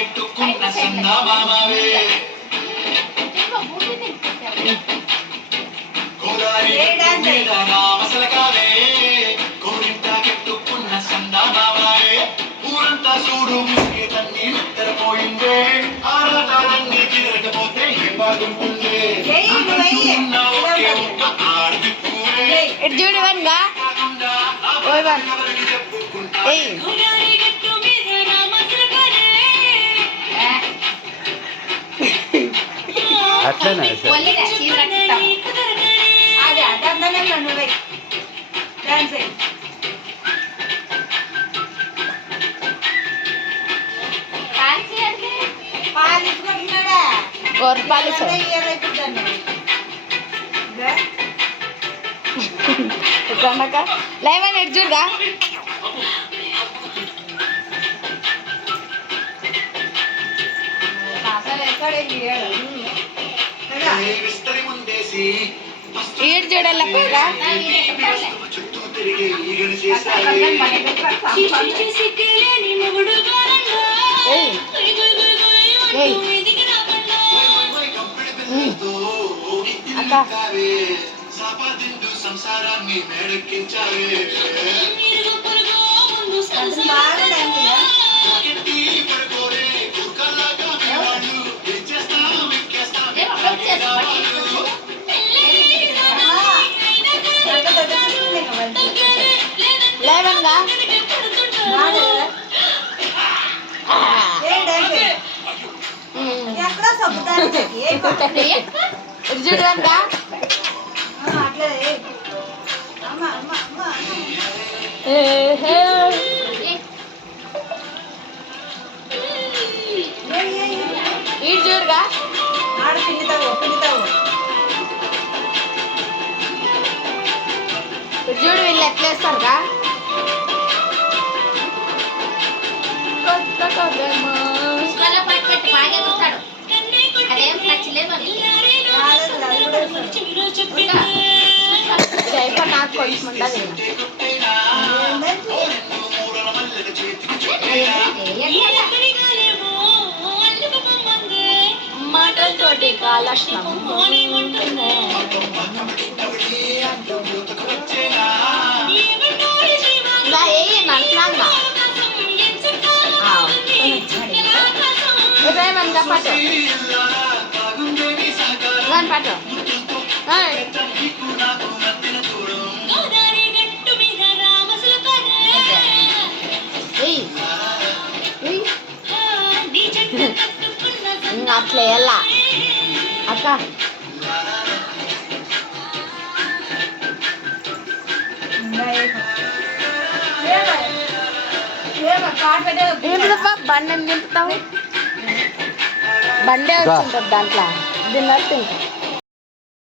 కెట్టుకున్న సందామావే గోదారి మీద రామసలకావే గోరింట కెట్టుకున్న సందామావే ఊరంతా చూడు మునిగే తన్ని నిద్రపోయిందే ఆరాటాలన్నీ తిరగకపోతే ఏం బాగుంటుంది ఒకే ఒక్క ఆర్దిక్కువే చూడు వన్గా ఓయ్ వన్ ఏయ్ అట్లనే అదే అదందనే నువ్వే డాన్స్ గొర్రెపాలు కనుక లేవని ఎటు చూడగా ఈడు చూడాల పోగా సంసారాన్ని మేడెక్కించావే లేవన్గా చూడవన్గా ఈడు చూడగా ఆడ పిండుతావు చూడు వీళ్ళు ఎట్లేస్తారుగా నాకు కొంచెం ఉండదు మాటలతోటి కాలక్షణం మనసులాగా పాటు పాటు అట్లా ఎలా అక్క బండి నింపుతావు బండే వచ్చింటుంది దాంట్లో దీన్ని